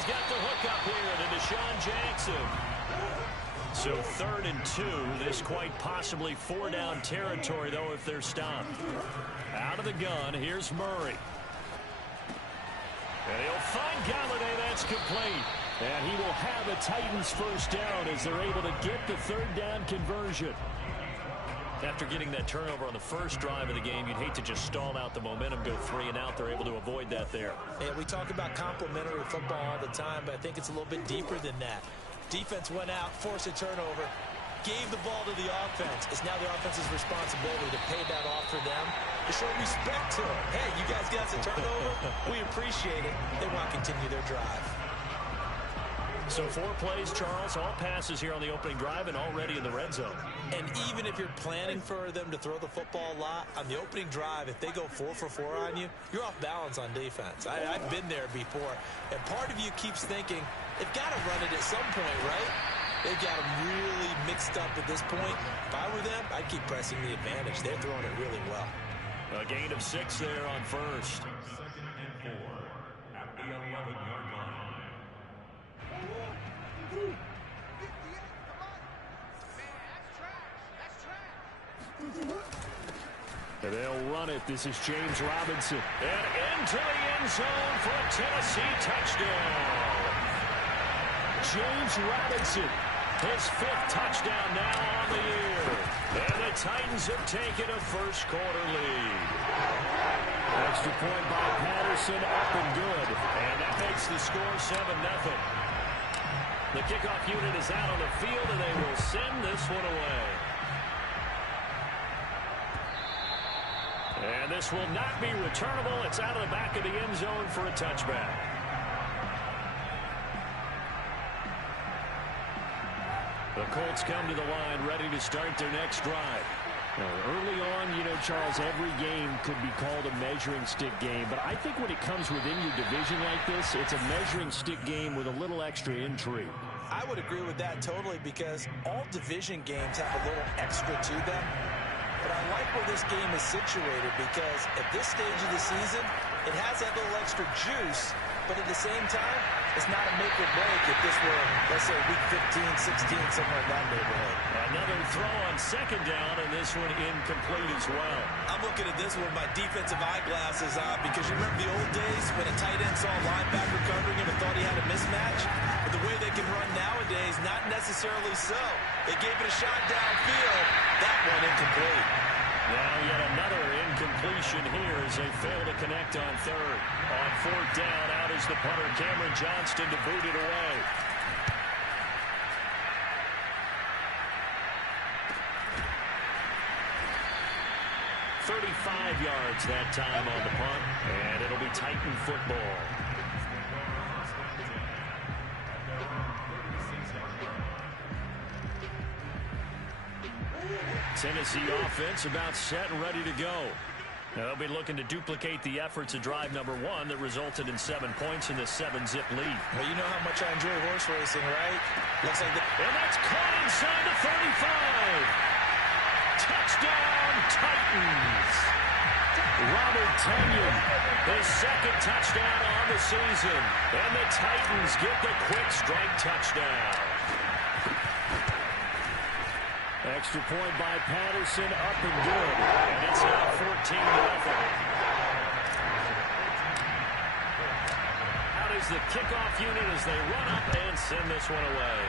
he's got the hook up here to Deshaun Jackson. So 3rd and 2. This quite possibly 4-down territory, though, if they're stopped. Out of the gun, here's Murray. And he'll find Galladay. That's complete. And he will have a Titans first down as they're able to get the 3rd down conversion. After getting that turnover on the first drive of the game, you'd hate to just stall out the momentum, go 3 and out. They're able to avoid that there. Yeah, we talk about complementary football all the time, but I think it's a little bit deeper than that. Defense went out, forced a turnover, gave the ball to the offense. It's now the offense's responsibility to pay that off for them, to show respect to them. Hey, you guys got the turnover. We appreciate it. They want to continue their drive. So 4 plays, Charles, all passes here on the opening drive and already in the red zone. And even if you're planning for them to throw the football a lot, on the opening drive, if they go 4 for 4 on you, you're off balance on defense. I've been there before. And part of you keeps thinking, they've got to run it at some point, right? They've got them really mixed up at this point. If I were them, I'd keep pressing the advantage. They're throwing it really well. A gain of 6 there on first. 2nd and 4 at the 11-yard line. And they'll run it. This is James Robinson. And into the end zone for a Tennessee touchdown. James Robinson, his 5th touchdown now on the year. And the Titans have taken a first-quarter lead. Extra point by Patterson, up and good. And that makes the score 7-0. The kickoff unit is out on the field, and they will send this one away. And this will not be returnable. It's out of the back of the end zone for a touchback. The Colts come to the line, ready to start their next drive. Now, early on, you know, Charles, every game could be called a measuring stick game. But I think when it comes within your division like this, it's a measuring stick game with a little extra intrigue. I would agree with that totally, because all division games have a little extra to them. But I like where this game is situated, because at this stage of the season, it has that little extra juice, but at the same time, it's not a make or break if this were, let's say, week 15, 16, somewhere in that neighborhood. Another throw on 2nd down, and this one incomplete as well. I'm looking at this one with my defensive eyeglasses on, because you remember the old days when a tight end saw a linebacker covering him and thought he had a mismatch? But the way they can run nowadays, not necessarily so. They gave it a shot downfield. That one incomplete. Now yet another incompletion here as they fail to connect on 3rd. On 4th down, out is the punter, Cameron Johnston, to boot it away. "35 yards that time on the punt, and it'll be Titan football. Tennessee offense about set and ready to go. They'll be looking to duplicate the efforts of drive number 1 that resulted in 7 points in the 7-zip lead. Well, you know how much I enjoy horse racing, right? Looks like and that's caught inside the 35. Touchdown, Titans. Robert Tonyan, his 2nd touchdown on the season. And the Titans get the quick strike touchdown. Extra point by Patterson, up and good. And it's now 14-0. Out is the kickoff unit as they run up and send this one away.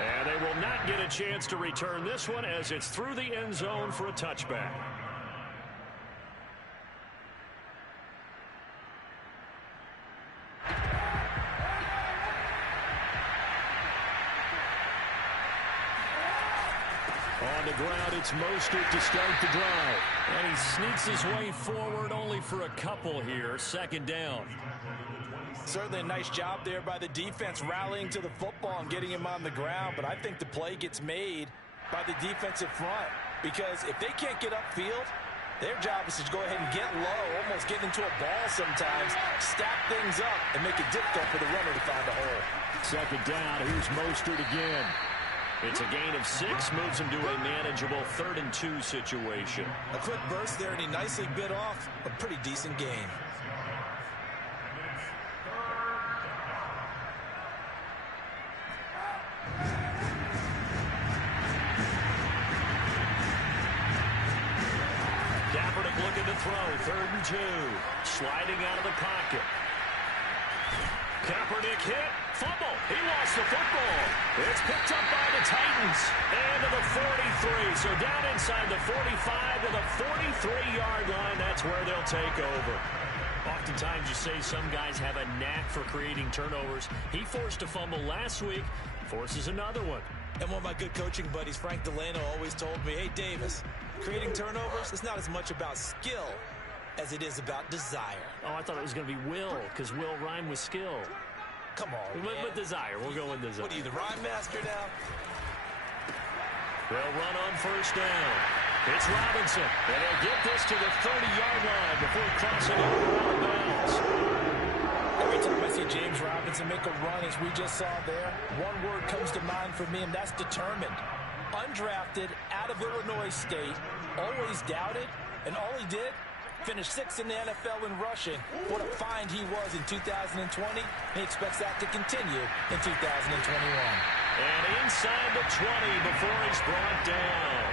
And they will not get a chance to return this one as it's through the end zone for a touchback. On the ground, it's Mostert to start the drive. And he sneaks his way forward only for a couple here. 2nd down. Certainly a nice job there by the defense rallying to the football and getting him on the ground. But I think the play gets made by the defensive front, because if they can't get upfield, their job is to go ahead and get low, almost get into a ball sometimes, stack things up, and make it difficult for the runner to find a hole. 2nd down. Here's Mostert again. It's a gain of 6, moves him to a manageable 3rd and 2 situation. A quick burst there, and he nicely bit off a pretty decent gain. throw, 3rd and 2. Sliding out of the pocket. Kaepernick hit. Fumble. He lost the football. It's picked up by the Titans. And to the 43. So down inside the 45 to the 43-yard line. That's where they'll take over. Oftentimes you say some guys have a knack for creating turnovers. He forced a fumble last week. Forces another one. And one of my good coaching buddies, Frank Delano, always told me, hey, Davis, creating turnovers is not as much about skill as it is about desire. Oh, I thought it was going to be will, because will rhyme with skill. Come on, man. With desire. We'll go with desire. What are you, the rhyme master now? They'll run on 1st down. It's Robinson. And he'll get this to the 30-yard line before crossing over out of bounds. Every time I see James Robinson make a run, as we just saw there, one word comes to mind for me, and that's determined. Undrafted, out of Illinois State, always doubted, and all he did, finished 6th in the NFL in rushing. What a find he was in 2020. He expects that to continue in 2021. And inside the 20 before he's brought down.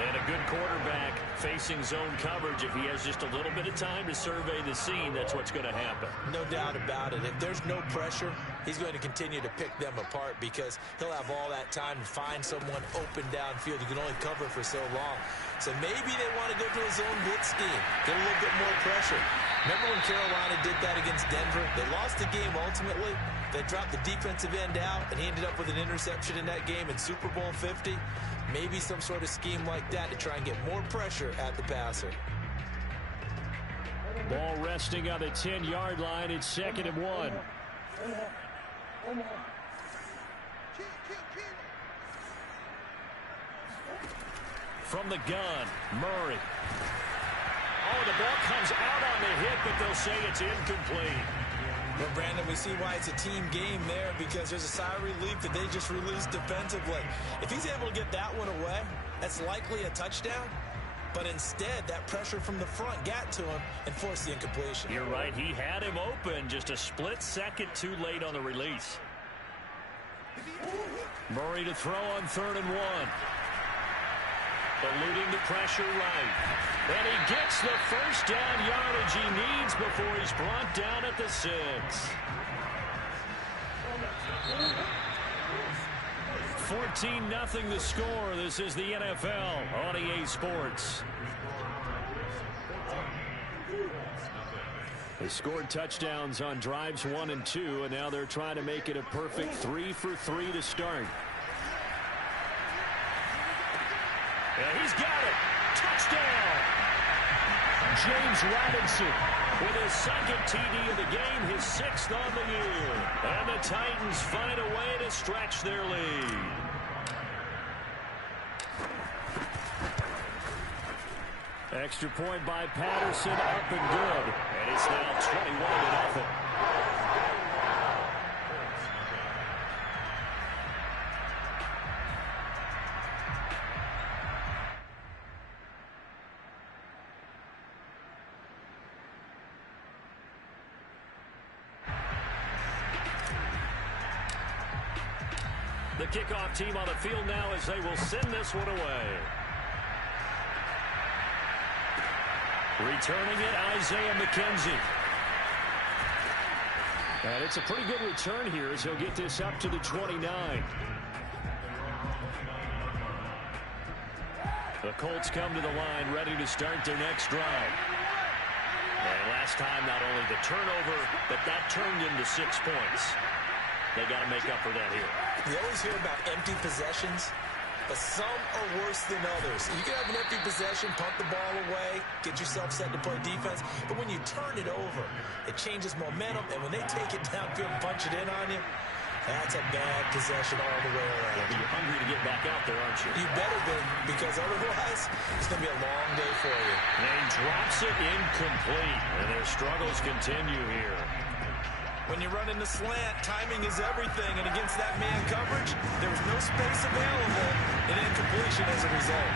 And a good quarterback facing zone coverage. If he has just a little bit of time to survey the scene, that's what's going to happen. No doubt about it. If there's no pressure, he's going to continue to pick them apart because he'll have all that time to find someone open downfield. You can only cover for so long. So maybe they want to go to a zone blitz scheme, get a little bit more pressure. Remember when Carolina did that against Denver? They lost the game ultimately. They dropped the defensive end out, and he ended up with an interception in that game in Super Bowl 50. Maybe some sort of scheme like that to try and get more pressure at the passer. Ball resting on the 10-yard line. It's 2nd and 1. From the gun, Murray. Oh, the ball comes out on the hit, but they'll say it's incomplete. Well, Brandon, we see why it's a team game there because there's a sigh of relief that they just released defensively. If he's able to get that one away, that's likely a touchdown. But instead, that pressure from the front got to him and forced the incompletion. You're right. He had him open. Just a split second too late on the release. Murray to throw on 3rd and 1. Eluding the pressure right. And he gets the 1st down yardage he needs before he's brought down at the 6. $14-0 the score. This is the NFL on EA Sports. They scored touchdowns on drives 1 and 2, and now they're trying to make it a perfect 3 for 3 to start. And he's got it. Touchdown. James Robinson with his 2nd TD of the game, his 6th on the year. And the Titans find a way to stretch their lead. Extra point by Patterson, up and good. And it's now 21-0. The kickoff team on the field now as they will send this one away. Returning it, Isaiah McKenzie. And it's a pretty good return here as he'll get this up to the 29. The Colts come to the line ready to start their next drive. And last time, not only the turnover, but that turned into 6 points. They got to make up for that here. You always hear about empty possessions, but some are worse than others. You can have an empty possession, punt the ball away, get yourself set to play defense, but when you turn it over, it changes momentum, and when they take it downfield and punch it in on you, that's a bad possession all the way around. Yeah, but you're hungry to get back out there, aren't you? You better be, because otherwise, it's going to be a long day for you. And he drops it incomplete, and their struggles continue here. When you're running the slant, timing is everything, and against that man coverage, there was no space available, and incompletion as a result.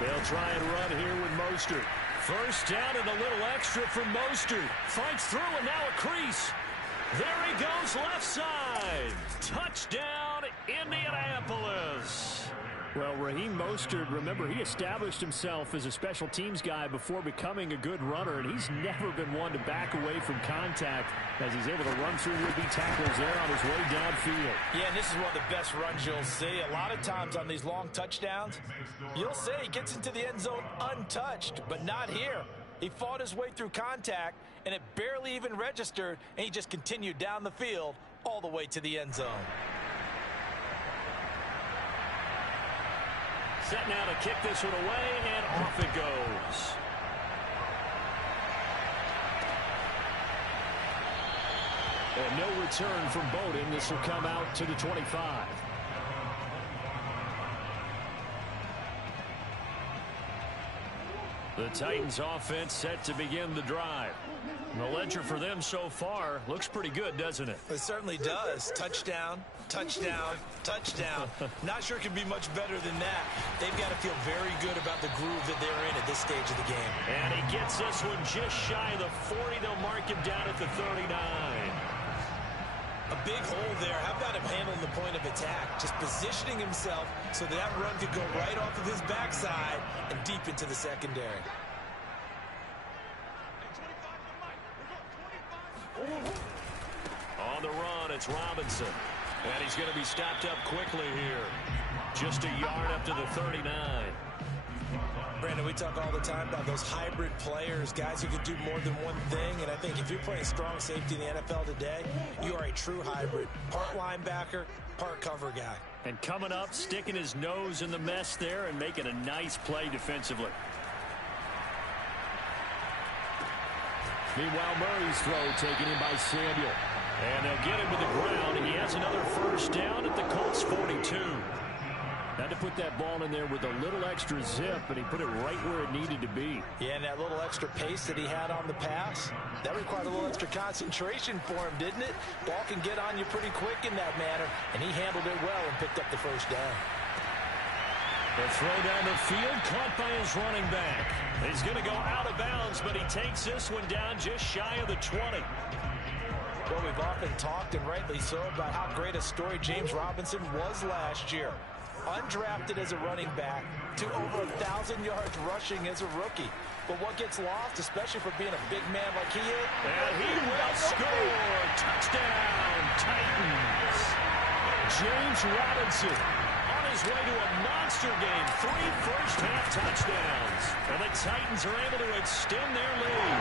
They'll try and run here with Mostert. First down and a little extra from Mostert. Fights through and now a crease. There he goes left side. Touchdown, Indianapolis. Well, Raheem Mostert, remember, he established himself as a special teams guy before becoming a good runner, and he's never been one to back away from contact as he's able to run through would-be tacklers there on his way downfield. Yeah, and this is one of the best runs you'll see. A lot of times on these long touchdowns, you'll say he gets into the end zone untouched, but not here. He fought his way through contact, and it barely even registered, and he just continued down the field all the way to the end zone. Set now to kick this one away, and off it goes. And no return from Bowden. This will come out to the 25. The Titans offense set to begin the drive. The ledger for them so far looks pretty good, doesn't it? It certainly does. Touchdown, touchdown, touchdown. Not sure it could be much better than that. They've got to feel very good about the groove that they're in at this stage of the game. And he gets this one just shy of the 40. They'll mark him down at the 39. A big hole there. How about him handling the point of attack? Just positioning himself so that run could go right off of his backside and deep into the secondary. On the run, it's Robinson. And he's going to be stopped up quickly here. Just a yard up to the 39. Brandon, we talk all the time about those hybrid players, guys who can do more than one thing. And I think if you're playing strong safety in the NFL today, you are a true hybrid. Part linebacker, part cover guy. And coming up, sticking his nose in the mess there and making a nice play defensively. Meanwhile, Murray's throw taken in by Samuel. And they'll get him to the ground. He has another first down at the Colts 42. Had to put that ball in there with a little extra zip, and he put it right where it needed to be. Yeah, and that little extra pace that he had on the pass, that required a little extra concentration for him, didn't it? Ball can get on you pretty quick in that manner, and he handled it well and picked up the first down. The throw down the field, caught by his running back. He's going to go out of bounds, but he takes this one down just shy of the 20. Well, we've often talked, and rightly so, about how great a story James Robinson was last year. Undrafted as a running back to over 1,000 yards rushing as a rookie. But what gets lost, especially for being a big man like he is? And he will score. Touchdown, Titans. James Robinson on his way to a monster game. 3 first-half touchdowns. And the Titans are able to extend their lead.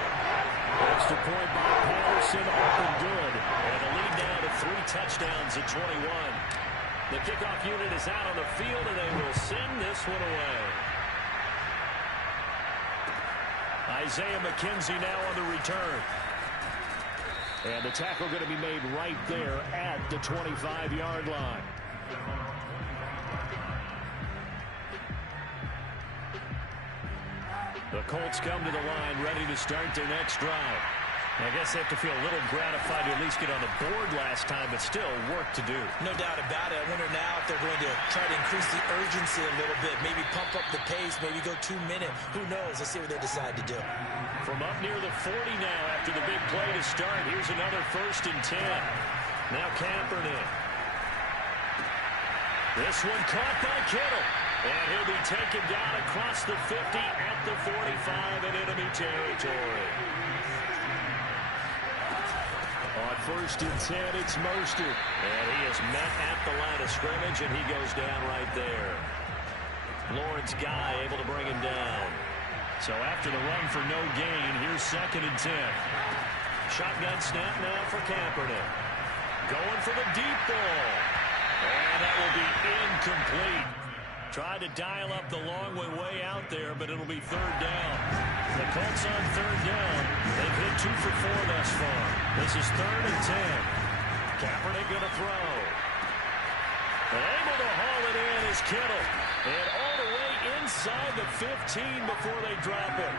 Extra point by Patterson, off and good. And the lead now to 3 touchdowns at 21. The kickoff unit is out on the field, and they will send this one away. Isaiah McKenzie now on the return. And the tackle going to be made right there at the 25-yard line. The Colts come to the line ready to start their next drive. I guess they have to feel a little gratified to at least get on the board last time, but still work to do. No doubt about it. I wonder now if they're going to try to increase the urgency a little bit, maybe pump up the pace, maybe go 2-minute. Who knows? Let's see what they decide to do. From up near the 40 now after the big play to start. Here's another 1st and 10. Now Kaepernick. This one caught by Kittle. And he'll be taken down across the 50 at the 45 in enemy territory. On 1st and 10, it's Mostert. And he is met at the line of scrimmage, and he goes down right there. Lawrence Guy able to bring him down. So after the run for no gain, here's 2nd and 10. Shotgun snap now for Kaepernick. Going for the deep ball. And that will be incomplete. Tried to dial up the long way out there, but it'll be 3rd down. The Colts on 3rd down. They've hit 2 for 4 thus far. This is 3rd and 10. Kaepernick going to throw. And able to haul it in is Kittle. And all the way inside the 15 before they drop it.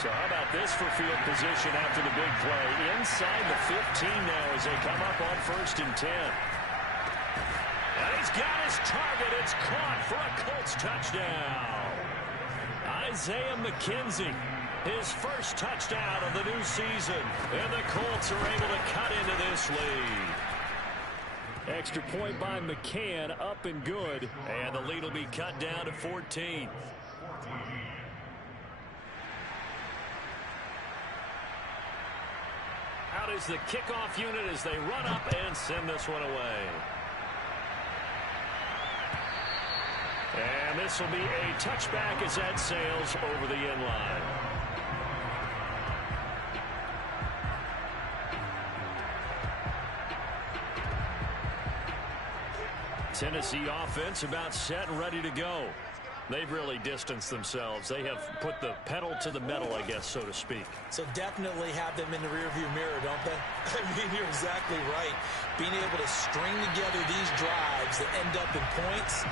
So how about this for field position after the big play? Inside the 15 now as they come up on 1st and 10. And he's got his target. It's caught for a Colts touchdown. Isaiah McKenzie His first touchdown of the new season. And the Colts are able to cut into this lead. Extra point by McCann, up and good. And the lead will be cut down to 14. Out is the kickoff unit as they run up and send this one away. And this will be a touchback as that sails over the end line. Tennessee offense about set and ready to go. They've really distanced themselves. They have put the pedal to the metal, I guess, so to speak. So definitely have them in the rearview mirror, don't they? I mean, you're exactly right. Being able to string together these drives that end up in points,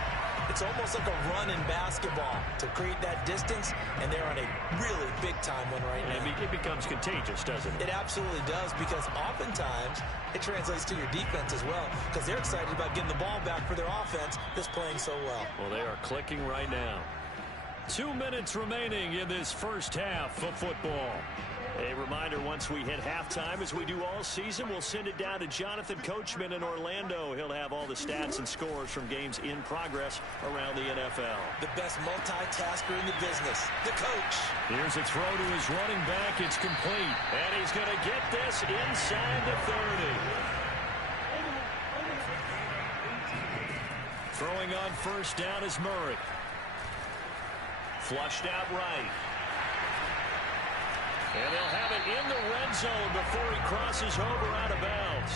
it's almost like a run in basketball to create that distance, and they're on a really big-time one right now. It becomes contagious, doesn't it? It absolutely does, because oftentimes it translates to your defense as well, because they're excited about getting the ball back for their offense that's playing so well. Well, they are clicking right now. 2 minutes remaining in this first half of football. A reminder, once we hit halftime, as we do all season, we'll send it down to Jonathan Coachman in Orlando. He'll have all the stats and scores from games in progress around the NFL. The best multitasker in the business, the coach. Here's a throw to his running back. It's complete. And he's going to get this inside the 30. Throwing on first down is Murray. Flushed out right. And they'll have it in the red zone before he crosses over out of bounds.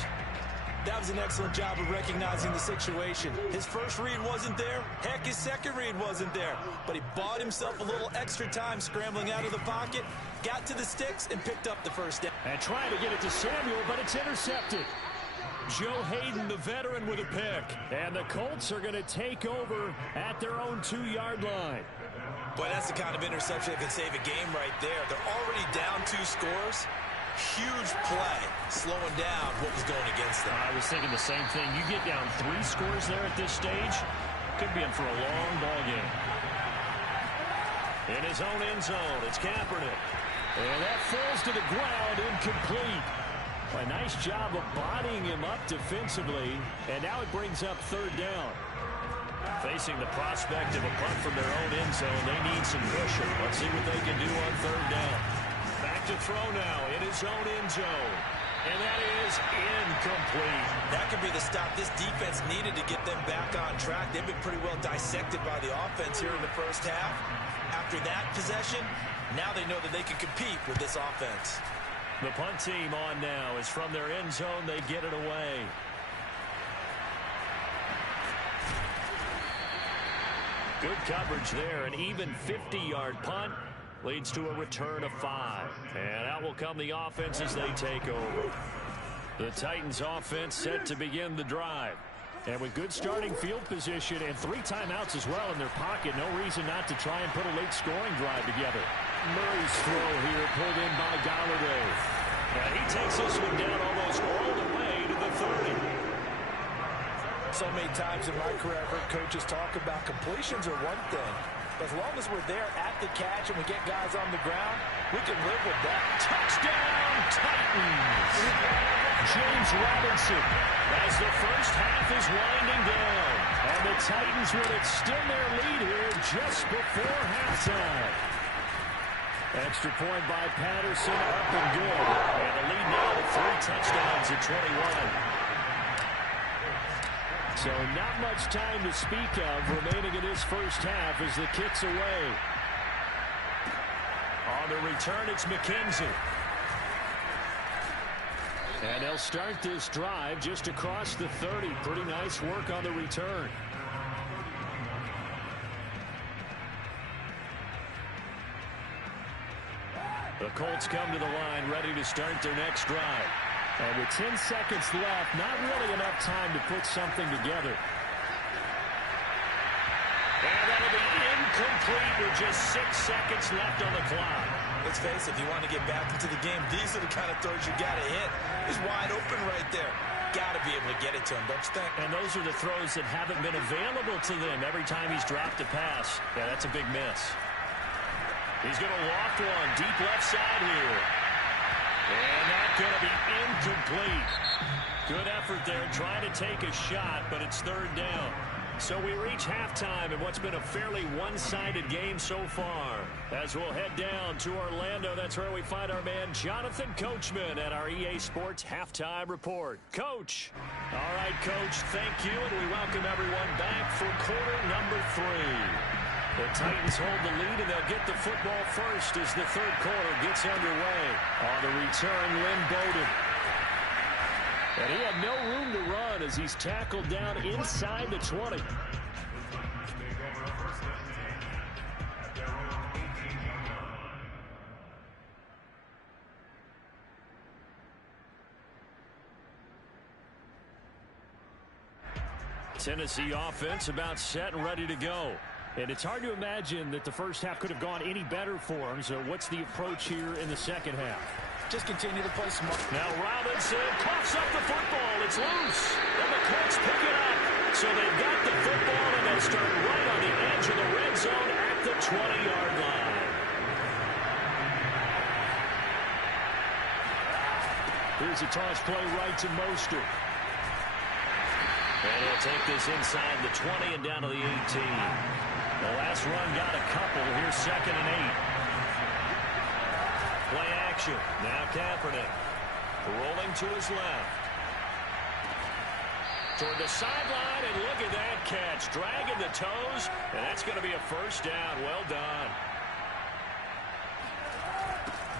That was an excellent job of recognizing the situation. His first read wasn't there. Heck, his second read wasn't there. But he bought himself a little extra time scrambling out of the pocket, got to the sticks, and picked up the first down. And trying to get it to Samuel, but it's intercepted. Joe Hayden, the veteran, with a pick. And the Colts are going to take over at their own 2-yard line. Boy, that's the kind of interception that can save a game right there. They're already down 2 scores. Huge play, slowing down what was going against them. I was thinking the same thing. You get down 3 scores there at this stage, could be in for a long ball game. In his own end zone, it's Kaepernick. And that falls to the ground, incomplete. A nice job of bodying him up defensively, and now it brings up 3rd down. Facing the prospect of a punt from their own end zone, they need some cushion. Let's see what they can do on 3rd down. Back to throw now in his own end zone. And that is incomplete. That could be the stop this defense needed to get them back on track. They've been pretty well dissected by the offense here in the first half. After that possession, now they know that they can compete with this offense. The punt team on now is from their end zone. They get it away. Good coverage there. An even 50-yard punt leads to a return of 5. And out will come the offense as they take over. The Titans offense set to begin the drive. And with good starting field position and 3 timeouts as well in their pocket, no reason not to try and put a late scoring drive together. Murray's throw here pulled in by Golladay. And he takes this one down almost all the way to the 30. So many times in my career, I've heard coaches talk about completions are one thing. As long as we're there at the catch and we get guys on the ground, we can live with that. Touchdown, Titans! James Robinson as the first half is winding down. And the Titans will extend their lead here just before halftime. Extra point by Patterson, up and good. And the lead now to 3 touchdowns at 21. So not much time to speak of remaining in this first half as the kick's away. On the return, it's McKenzie. And they'll start this drive just across the 30. Pretty nice work on the return. The Colts come to the line, ready to start their next drive. And with 10 seconds left, not really enough time to put something together. And that'll be incomplete with just 6 seconds left on the clock. Let's face it, if you want to get back into the game, these are the kind of throws you got to hit. He's wide open right there. Got to be able to get it to him, don't you think? And those are the throws that haven't been available to them every time he's dropped a pass. Yeah, that's a big miss. He's going to loft one deep left side here. And that's going to be incomplete. Good effort there trying to take a shot, but it's third down. So we reach halftime in what's been a fairly one-sided game so far. As we'll head down to Orlando, that's where we find our man Jonathan Coachman at our EA Sports Halftime Report. Coach. All right, Coach, thank you, and we welcome everyone back for quarter number 3. The Titans hold the lead, and they'll get the football first as the third quarter gets underway. On the return, Lynn Bowden. And he had no room to run as he's tackled down inside the 20. Tennessee offense about set and ready to go. And it's hard to imagine that the first half could have gone any better for them. So what's the approach here in the second half? Just continue to play smart. Now Robinson coughs up the football. It's loose. And the Colts pick it up. So they've got the football, and they'll start right on the edge of the red zone at the 20-yard line. Here's a toss play right to Mostert. And he'll take this inside the 20 and down to the 18. The last run got a couple. Here's 2nd and 8. Play action. Now Kaepernick rolling to his left. Toward the sideline, and look at that catch. Dragging the toes, and that's going to be a first down. Well done.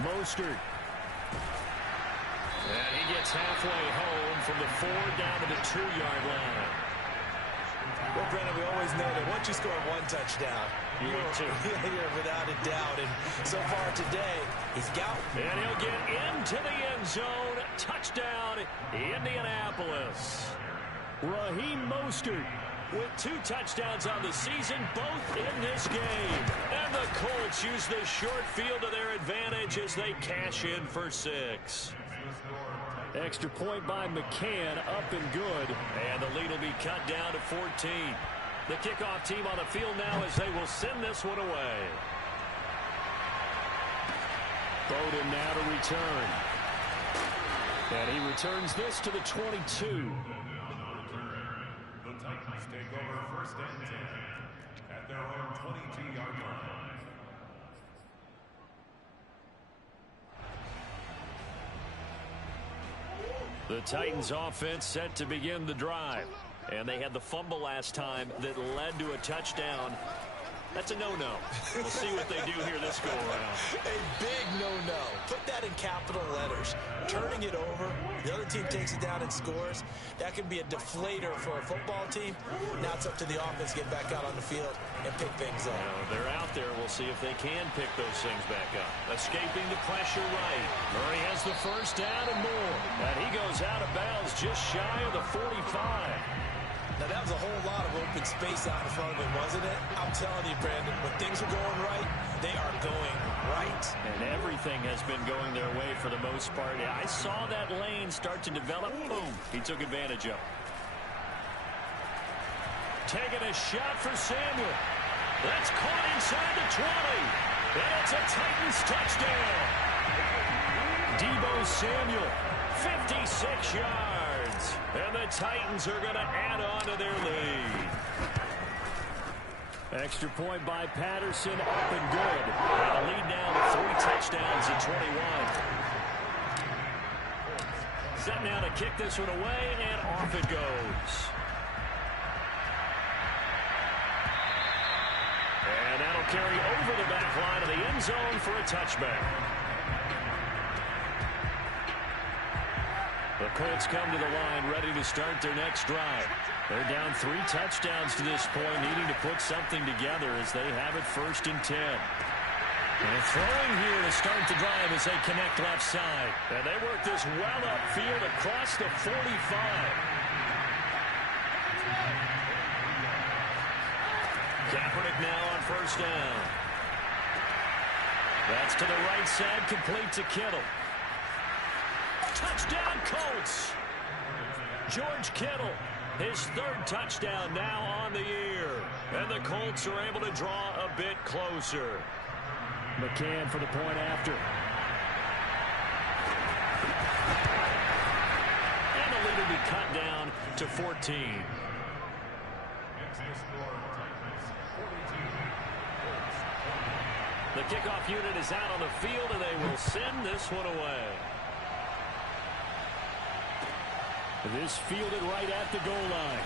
Mostert. And he gets halfway home from the 4 down to the 2-yard line. Well, Brennan, we always know that once you score one touchdown, you're without a doubt. And so far today, he's got one. And he'll get into the end zone. Touchdown, Indianapolis. Raheem Mostert with 2 touchdowns on the season, both in this game. And the Colts use the short field to their advantage as they cash in for 6. Extra point by McCann, up and good. And the lead will be cut down to 14. The kickoff team on the field now as they will send this one away. Bowden now to return. And he returns this to the 22. The Titans take over 1st and 10 at their own 22-yard line. The Titans offense set to begin the drive. And they had the fumble last time that led to a touchdown. That's a no-no. We'll see what they do here this go-around. A big no-no. Put that in capital letters. Turning it over, the other team takes it down and scores. That can be a deflator for a football team. Now it's up to the offense to get back out on the field and pick things up. They're out there. We'll see if they can pick those things back up. Escaping the pressure right. Murray has the first down and more. And he goes out of bounds just shy of the 45. Now, that was a whole lot of open space out in front of him, wasn't it? I'm telling you, Brandon, when things are going right, they are going right. And everything has been going their way for the most part. I saw that lane start to develop. Boom. He took advantage of it. Taking a shot for Samuel. That's caught inside the 20. And it's a Titans touchdown. Deebo Samuel, 56 yards. And the Titans are going to add on to their lead. Extra point by Patterson, up and good. And a lead now to 3 touchdowns at 21. Set now to kick this one away, and off it goes. And that'll carry over the back line of the end zone for a touchback. The Colts come to the line ready to start their next drive. They're down 3 touchdowns to this point, needing to put something together as they have it 1st and 10. And throwing here to start the drive as they connect left side. And they work this well upfield across the 45. Kaepernick now on 1st down. That's to the right side, complete to Kittle. Touchdown, Colts. George Kittle, his 3rd touchdown now on the year. And the Colts are able to draw a bit closer. McCann for the point after. And the lead will be cut down to 14. The kickoff unit is out on the field, and they will send this one away. This fielded right at the goal line.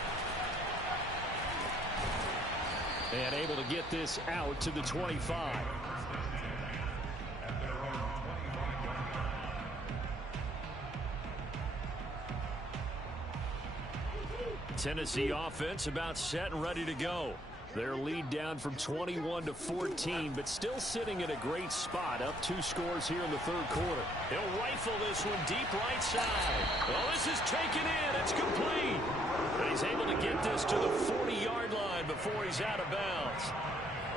And able to get this out to the 25. Tennessee offense about set and ready to go. Their lead down from 21 to 14, but still sitting in a great spot, up 2 scores here in the third quarter. He'll rifle this one deep right side. Well, this is taken in. It's complete. But he's able to get this to the 40-yard line before he's out of bounds.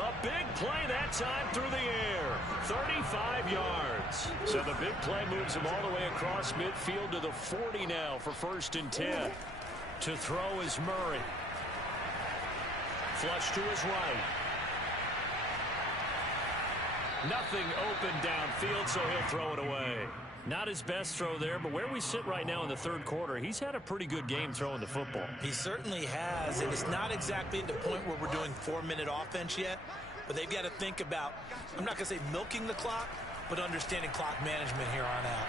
A big play that time through the air. 35 yards. So the big play moves him all the way across midfield to the 40 now for 1st and 10. To throw is Murray. Flush to his right. Nothing open downfield, so he'll throw it away. Not his best throw there, but where we sit right now in the third quarter, he's had a pretty good game throwing the football. He certainly has, and it's not exactly at the point where we're doing 4-minute offense yet, but they've got to think about, I'm not going to say milking the clock, but understanding clock management here on out.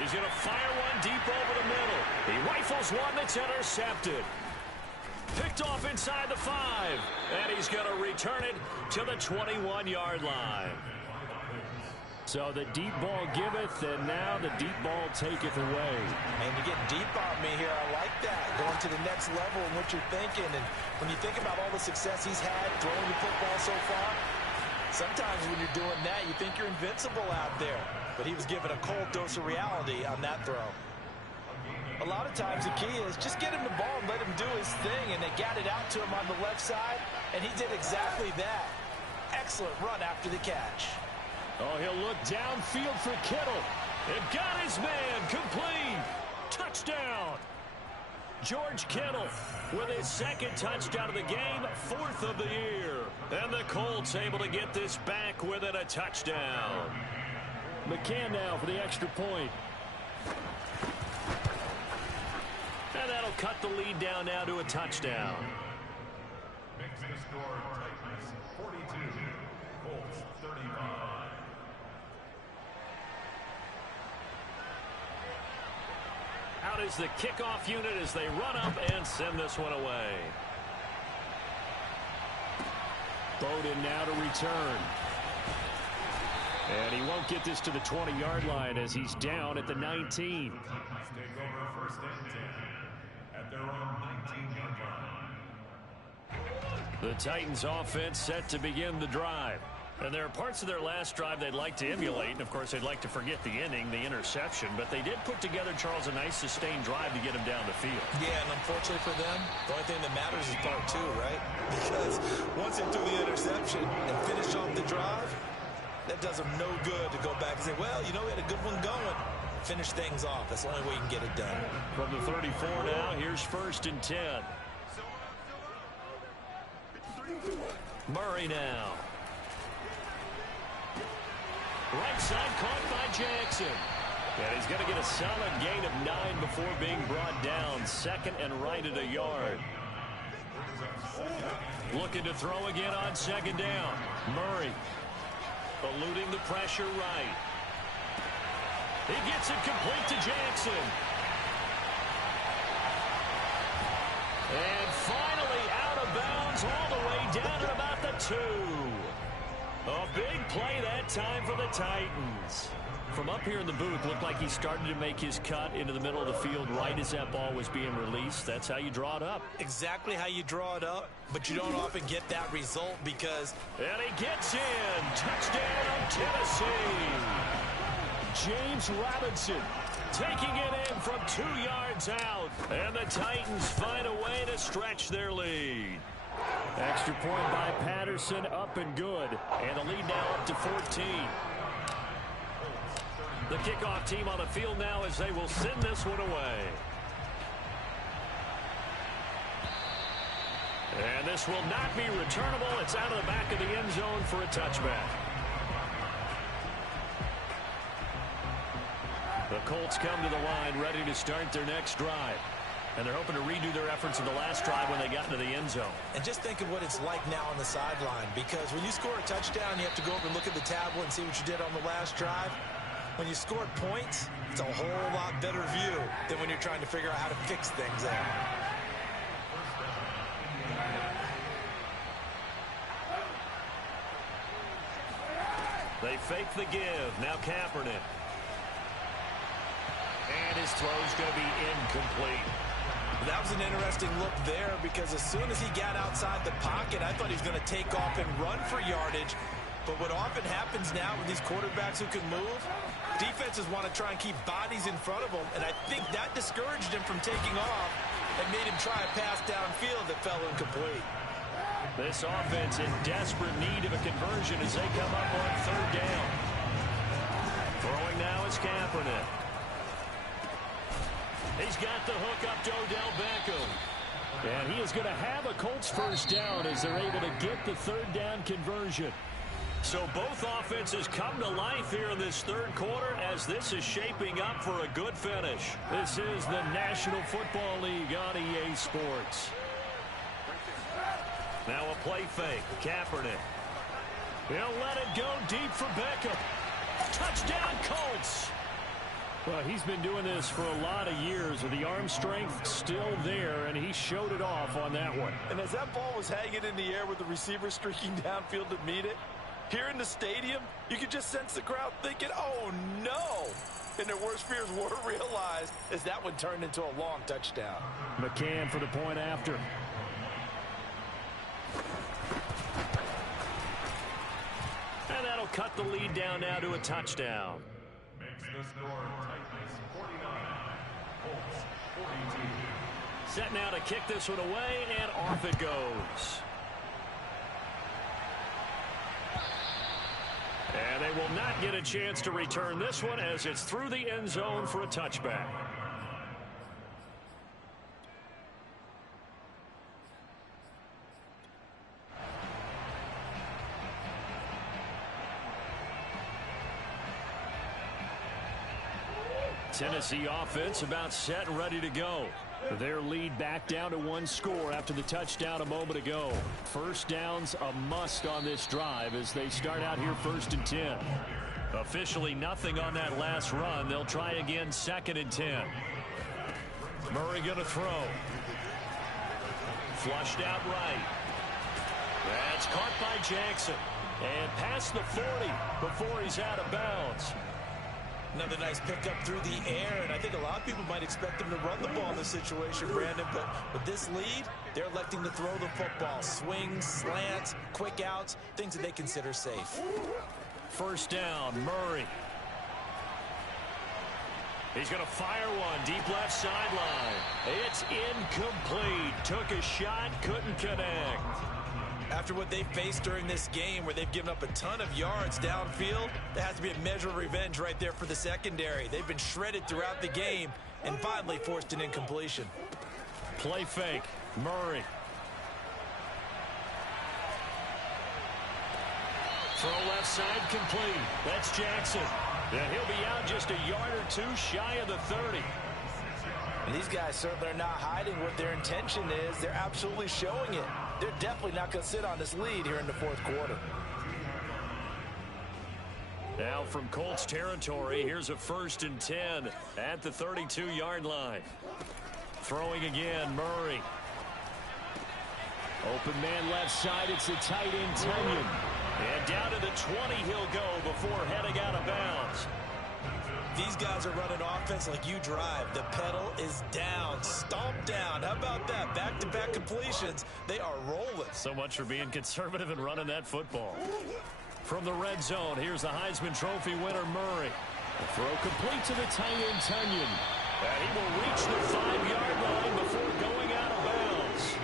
He's going to fire one deep over the middle. He rifles one that's intercepted. Picked off inside the 5, and he's going to return it to the 21-yard line. So the deep ball giveth, and now the deep ball taketh away. And you get deep on me here. I like that. Going to the next level and what you're thinking. And when you think about all the success he's had throwing the football so far, sometimes when you're doing that, you think you're invincible out there. But he was given a cold dose of reality on that throw. A lot of times the key is just get him the ball and let him do his thing, and they got it out to him on the left side, and he did exactly that. Excellent run after the catch. Oh, he'll look downfield for Kittle. It got his man complete. Touchdown. George Kittle with his 2nd touchdown of the game, 4th of the year. And the Colts able to get this back with it, a touchdown. McCann now for the extra point. And that'll cut the lead down now to a touchdown. Makes the score Titans 42, Colts 35. Out is the kickoff unit as they run up and send this one away. Bowden now to return. And he won't get this to the 20-yard line as he's down at the 19. Take over 1st and 10 at their own 19-yard line. The Titans offense set to begin the drive. And there are parts of their last drive they'd like to emulate. And, of course, they'd like to forget the inning, the interception. But they did put together, Charles, a nice sustained drive to get him down the field. Yeah, and unfortunately for them, the only thing that matters is part 2, right? Because once they threw the interception and finished off the drive, that does them no good to go back and say, well, you know, we had a good one going. Finish things off. That's the only way you can get it done. From the 34 now, here's 1st and 10. Murray now. Right side caught by Jackson. And he's going to get a solid gain of 9 before being brought down. 2nd and right at a yard. Looking to throw again on 2nd down. Murray eluding the pressure right. He gets it complete to Jackson. And finally out of bounds all the way down at about the 2. A big play that time for the Titans. From up here in the booth, looked like he started to make his cut into the middle of the field right as that ball was being released. That's how you draw it up. Exactly how you draw it up, but you don't often get that result because... And he gets in. Touchdown, Tennessee. James Robinson taking it in from 2 yards out. And the Titans find a way to stretch their lead. Extra point by Patterson, up and good. And the lead now up to 14. The kickoff team on the field now as they will send this one away. And this will not be returnable. It's out of the back of the end zone for a touchback. The Colts come to the line ready to start their next drive. And they're hoping to redo their efforts in the last drive when they got into the end zone. And just think of what it's like now on the sideline, because when you score a touchdown, you have to go over and look at the tablet and see what you did on the last drive. When you scored points, it's a whole lot better view than when you're trying to figure out how to fix things there. They fake the give. Now Kaepernick. And his throw's going to be incomplete. That was an interesting look there, because as soon as he got outside the pocket, I thought he was going to take off and run for yardage. But what often happens now with these quarterbacks who can move, defenses want to try and keep bodies in front of them, and I think that discouraged him from taking off and made him try a pass downfield that fell incomplete. This offense in desperate need of a conversion as they come up on third down. Throwing now is Kaepernick. He's got the hook up to Odell Beckham. And he is going to have a Colts first down as they're able to get the third down conversion. So both offenses come to life here in this third quarter as this is shaping up for a good finish. This is the National Football League on EA Sports. Now a play fake. Kaepernick. He'll let it go deep for Beckham. Touchdown Colts. Well, he's been doing this for a lot of years with the arm strength still there, and he showed it off on that one. And as that ball was hanging in the air with the receiver streaking downfield to meet it, here in the stadium, you could just sense the crowd thinking, oh, no. And their worst fears were realized as that one turned into a long touchdown. McCann for the point after. And that'll cut the lead down now to a touchdown. Makes the score Titans 49, Colts 42. Set now to kick this one away, and off it goes. And they will not get a chance to return this one as it's through the end zone for a touchback. Tennessee offense about set and ready to go. Their lead back down to one score after the touchdown a moment ago. First down's a must on this drive as they start out here 1st and 10. Officially nothing on that last run. They'll try again 2nd and 10. Murray going to throw. Flushed out right. That's caught by Jackson. And past the 40 before he's out of bounds. Another nice pickup through the air, and I think a lot of people might expect them to run the ball in this situation, Brandon, but with this lead, they're electing to throw the football. Swings, slants, quick outs, things that they consider safe. First down, Murray. He's going to fire one deep left sideline. It's incomplete. Took a shot, couldn't connect. After what they faced during this game where they've given up a ton of yards downfield, there has to be a measure of revenge right there for the secondary. They've been shredded throughout the game and finally forced an incompletion. Play fake. Murray. Throw left side complete. That's Jackson. And he'll be out just a yard or two shy of the 30. And these guys certainly are not hiding what their intention is. They're absolutely showing it. They're definitely not going to sit on this lead here in the fourth quarter. Now from Colts territory, here's a 1st and 10 at the 32-yard line. Throwing again, Murray. Open man left side, it's the tight end, Tunyon. And down to the 20 he'll go before heading out of bounds. These guys are running offense like you drive. The pedal is down, stomped down. How about that? Back-to-back completions. They are rolling. So much for being conservative and running that football. From the red zone, here's the Heisman Trophy winner, Murray. The throw complete to the tight end, Tunyon. And he will reach the 5-yard line before going out of bounds.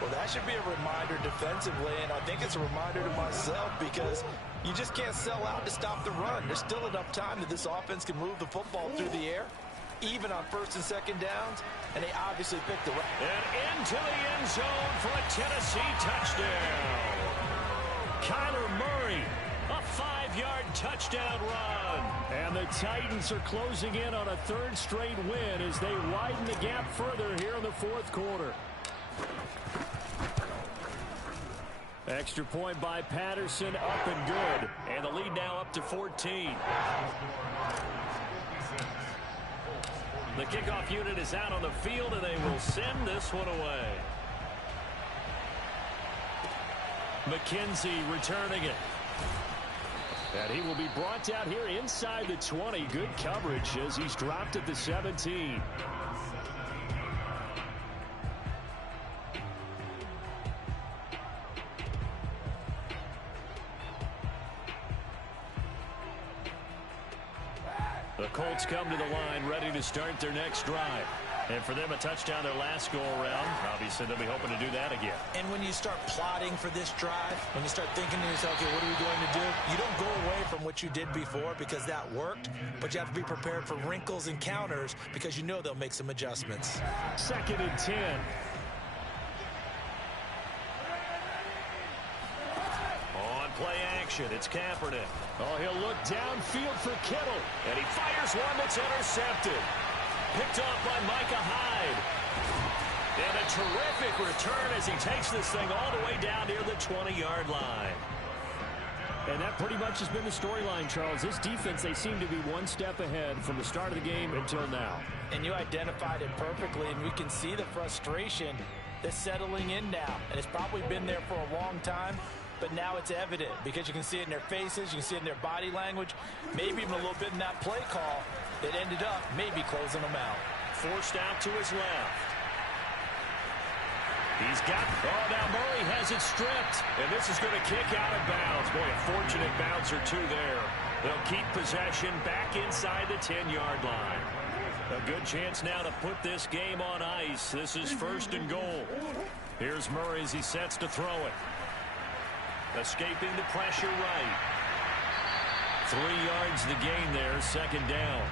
Well, that should be a reminder defensively, and I think it's a reminder to myself because you just can't sell out to stop the run. There's still enough time that this offense can move the football through the air, even on 1st and 2nd downs, and they obviously picked the right. And into the end zone for a Tennessee touchdown. Kyler Murray, a 5 25-yard touchdown run. And the Titans are closing in on a third straight win as they widen the gap further here in the fourth quarter. Extra point by Patterson, up and good. And the lead now up to 14. The kickoff unit is out on the field, and they will send this one away. McKenzie returning it. And he will be brought out here inside the 20. Good coverage as he's dropped at the 17. The Colts come to the line ready to start their next drive. And for them, a touchdown their last go-around. Obviously, they'll be hoping to do that again. And when you start plotting for this drive, when you start thinking to yourself, okay, what are we going to do? You don't go away from what you did before because that worked, but you have to be prepared for wrinkles and counters because you know they'll make some adjustments. 2nd and 10. On play action, it's Kaepernick. Oh, he'll look downfield for Kittle. And he fires one that's intercepted. Picked off by Micah Hyde. And a terrific return as he takes this thing all the way down near the 20-yard line. And that pretty much has been the storyline, Charles. This defense, they seem to be one step ahead from the start of the game until now. And you identified it perfectly, and we can see the frustration that's settling in now. And it's probably been there for a long time, but now it's evident because you can see it in their faces, you can see it in their body language, maybe even a little bit in that play call that ended up maybe closing them out. Forced out to his left. He's got, now Murray has it stripped, and this is going to kick out of bounds. Boy, a fortunate bounce or two there. They'll keep possession back inside the 10-yard line. A good chance now to put this game on ice. This is 1st and goal. Here's Murray as he sets to throw it. Escaping the pressure right. 3 yards the gain there, 2nd down.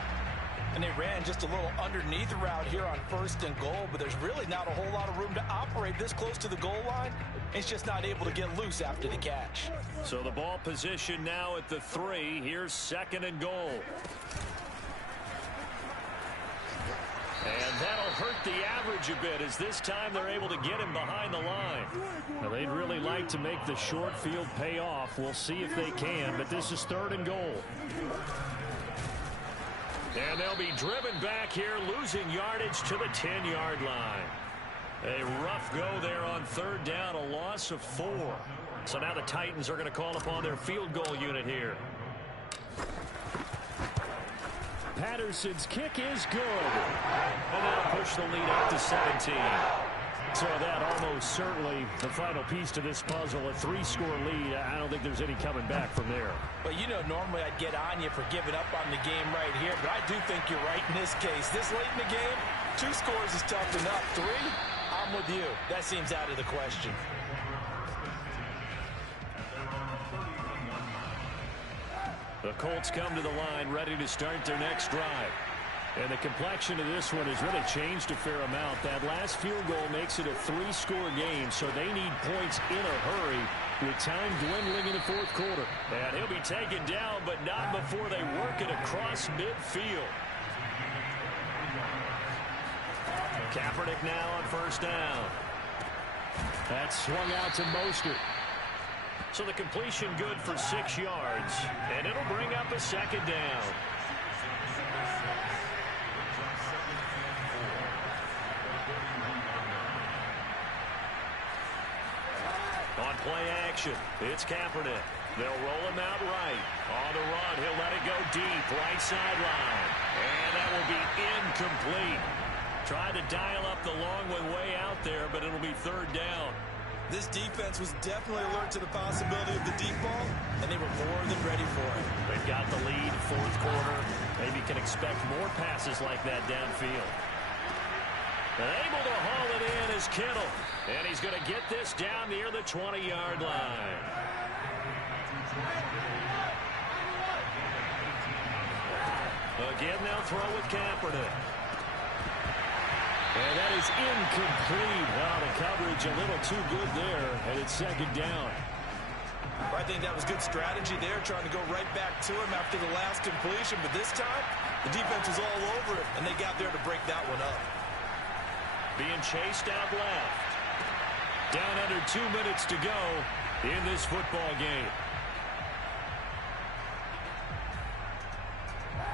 And they ran just a little underneath route here on 1st and goal, but there's really not a whole lot of room to operate this close to the goal line. It's just not able to get loose after the catch. So the ball position now at the 3. Here's 2nd and goal. And that'll hurt the average a bit as this time they're able to get him behind the line. Now, they'd really like to make the short field pay off. We'll see if they can, but this is 3rd and goal. And they'll be driven back here, losing yardage to the 10-yard line. A rough go there on 3rd down, a loss of 4. So now the Titans are going to call upon their field goal unit here. Patterson's kick is good. And that'll push the lead up to 17. So that almost certainly the final piece to this puzzle, a 3-score lead. I don't think there's any coming back from there. But you know, normally I'd get on you for giving up on the game right here, but I do think you're right in this case. This late in the game, 2 scores is tough enough. 3, I'm with you. That seems out of the question. The Colts come to the line ready to start their next drive. And the complexion of this one has really changed a fair amount. That last field goal makes it a 3-score game, so they need points in a hurry with time dwindling in the 4th quarter. And he'll be taken down, but not before they work it across midfield. Kaepernick now on 1st down. That's swung out to Mostert. So the completion good for 6 yards, and it'll bring up a 2nd down. On play action, it's Kaepernick. They'll roll him out right. On the run, he'll let it go deep, right sideline. And that will be incomplete. Tried to dial up the long one way out there, but it'll be 3rd down. This defense was definitely alert to the possibility of the deep ball, and they were more than ready for it. They've got the lead, 4th quarter. Maybe can expect more passes like that downfield. And able to haul it in is Kittle. And he's going to get this down near the 20-yard line. Again, they'll throw with Kaepernick. And that is incomplete. Well, the coverage a little too good there, and it's 2nd down. I think that was good strategy there, trying to go right back to him after the last completion. But this time, the defense was all over it, and they got there to break that one up. Being chased out left. Down under 2 minutes to go in this football game.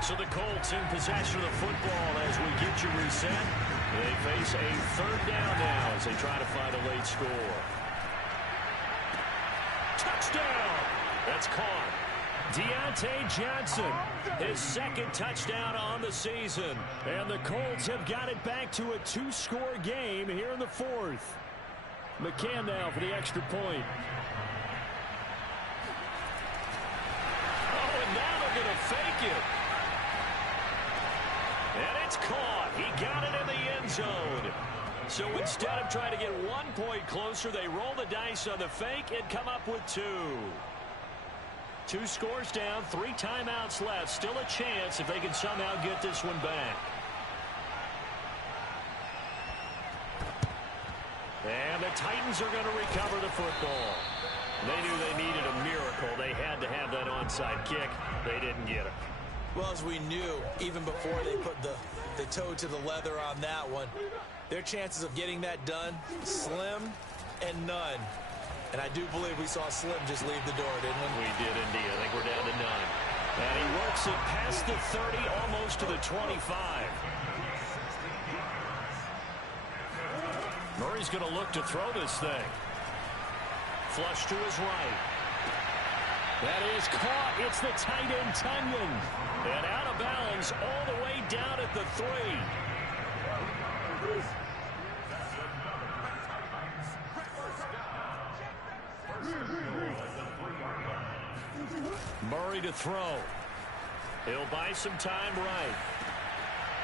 So the Colts in possession of the football as we get you reset. They face a third down now as they try to find a late score. Touchdown! That's caught. Deontay Johnson, his second touchdown on the season. And the Colts have got it back to a 2-score game here in the fourth. McCann now for the extra point. Oh, and now they're going to fake it. And it's caught. He got it in the end zone. So instead of trying to get 1 point closer, they roll the dice on the fake and come up with 2. 2 scores down, 3 timeouts left. Still a chance if they can somehow get this one back. And the Titans are going to recover the football. They knew they needed a miracle. They had to have that onside kick. They didn't get it. Well, as we knew, even before they put the toe to the leather on that one, their chances of getting that done, slim and none. And I do believe we saw Slim just leave the door, didn't we? We did indeed. I think we're down to none. And he works it past the 30, almost to the 25. Murray's going to look to throw this thing. Flush to his right. That is caught. It's the tight end, Tunyon. And out of bounds all the way down at the 3. Murray to throw. He'll buy some time right.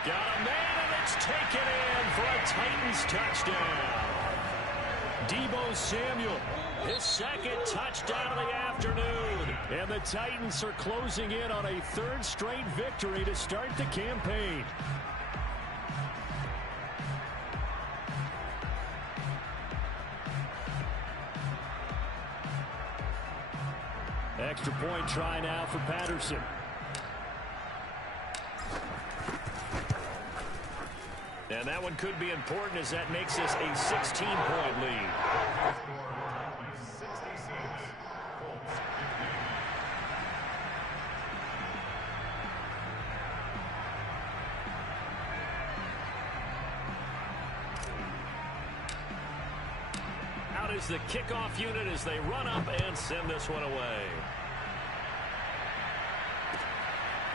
Got a man, and it's taken in for a Titans touchdown. Deebo Samuel, his second touchdown of the afternoon. And the Titans are closing in on a 3rd straight victory to start the campaign. Extra point try now for Patterson. And that one could be important as that makes this a 16-point lead. Out is the kickoff unit as they run up and send this one away.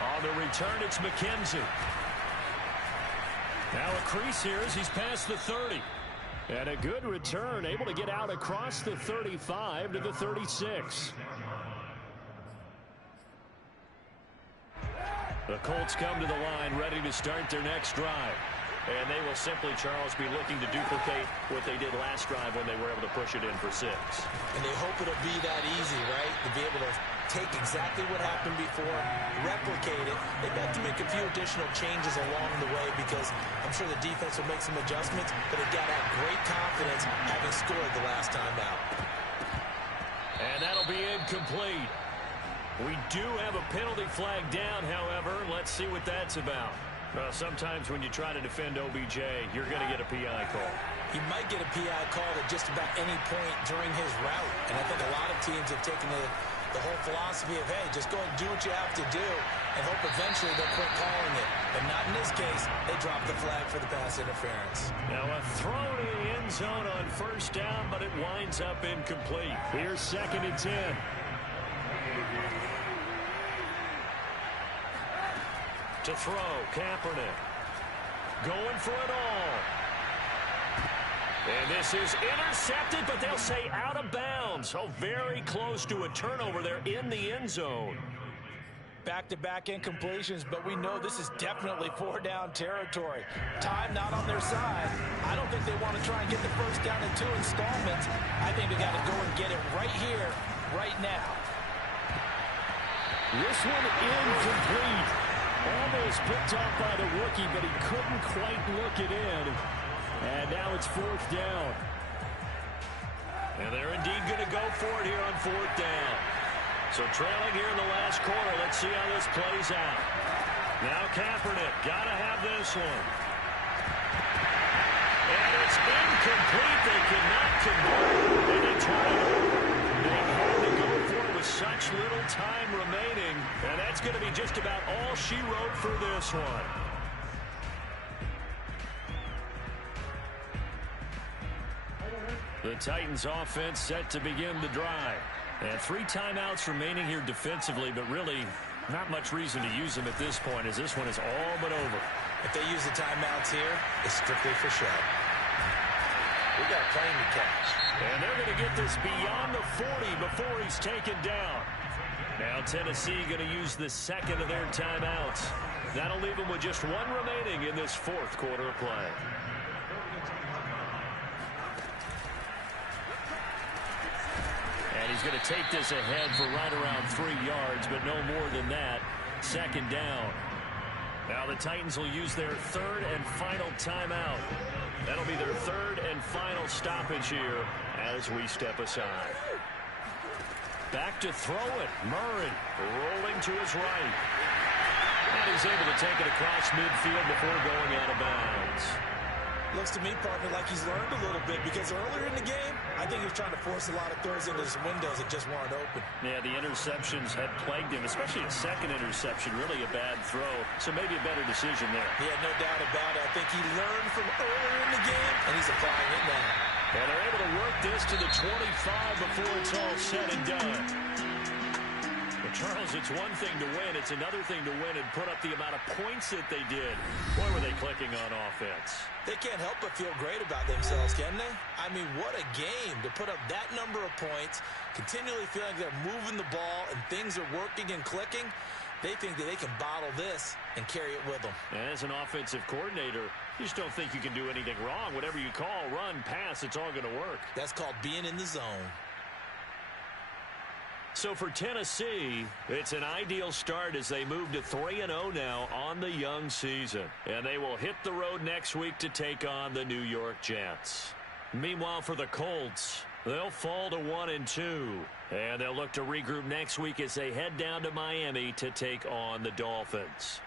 On the return, it's McKenzie. Now a crease here as he's past the 30. And a good return, able to get out across the 35 to the 36. The Colts come to the line ready to start their next drive. And they will simply, Charles, be looking to duplicate what they did last drive when they were able to push it in for 6. And they hope it'll be that easy, right? To be able to take exactly what happened before, replicate it. They've got to make a few additional changes along the way because I'm sure the defense will make some adjustments, but they've got to have great confidence having scored the last time out. And that'll be incomplete. We do have a penalty flag down, however. Let's see what that's about. Well, sometimes when you try to defend OBJ, you're going to get a PI call. You might get a PI call at just about any point during his route. And I think a lot of teams have taken the whole philosophy of, hey, just go and do what you have to do and hope eventually they'll quit calling it. But not in this case. They dropped the flag for the pass interference. Now a throw to the end zone on 1st down, but it winds up incomplete. Here's 2nd and 10. To throw, Kaepernick. Going for it all. And this is intercepted, but they'll say out of bounds. So very close to a turnover there in the end zone. Back-to-back incompletions, but we know this is definitely 4-down territory. Time not on their side. I don't think they want to try and get the first down in 2 installments. I think they got to go and get it right here, right now. This one incomplete. Almost picked off by the rookie, but he couldn't quite look it in. And now it's 4th down. And they're indeed going to go for it here on 4th down. So trailing here in the last quarter. Let's see how this plays out. Now Kaepernick, got to have this one. And it's incomplete. They cannot convert. And they try it over. They had to go for it with such little time remaining. And that's going to be just about all she wrote for this one. The Titans offense set to begin the drive. And 3 timeouts remaining here defensively, but really not much reason to use them at this point as this one is all but over. If they use the timeouts here, it's strictly for show. We got a plane to catch. And they're going to get this beyond the 40 before he's taken down. Now Tennessee going to use the second of their timeouts. That'll leave them with just 1 remaining in this 4th quarter of play. And he's going to take this ahead for right around 3 yards, but no more than that. 2nd down. Now the Titans will use their 3rd and final timeout. That'll be their 3rd and final stoppage here as we step aside. Back to throw it. Murray rolling to his right. And he's able to take it across midfield before going out of bounds. Looks to me, partner, like he's learned a little bit because earlier in the game, I think he was trying to force a lot of throws into his windows that just weren't open. Yeah, the interceptions had plagued him, especially his 2nd interception. Really a bad throw, so maybe a better decision there. Yeah, no doubt about it. I think he learned from earlier in the game, and he's applying it now. And they're able to work this to the 25 before it's all said and done. But Charles, it's one thing to win. It's another thing to win and put up the amount of points that they did. Boy, were they clicking on offense. They can't help but feel great about themselves, can they? I mean, what a game to put up that number of points, continually feeling they're moving the ball and things are working and clicking. They think that they can bottle this and carry it with them. And as an offensive coordinator, you just don't think you can do anything wrong. Whatever you call, run, pass, it's all going to work. That's called being in the zone. So for Tennessee, it's an ideal start as they move to 3-0 now on the young season. And they will hit the road next week to take on the New York Jets. Meanwhile, for the Colts, they'll fall to 1-2. And they'll look to regroup next week as they head down to Miami to take on the Dolphins.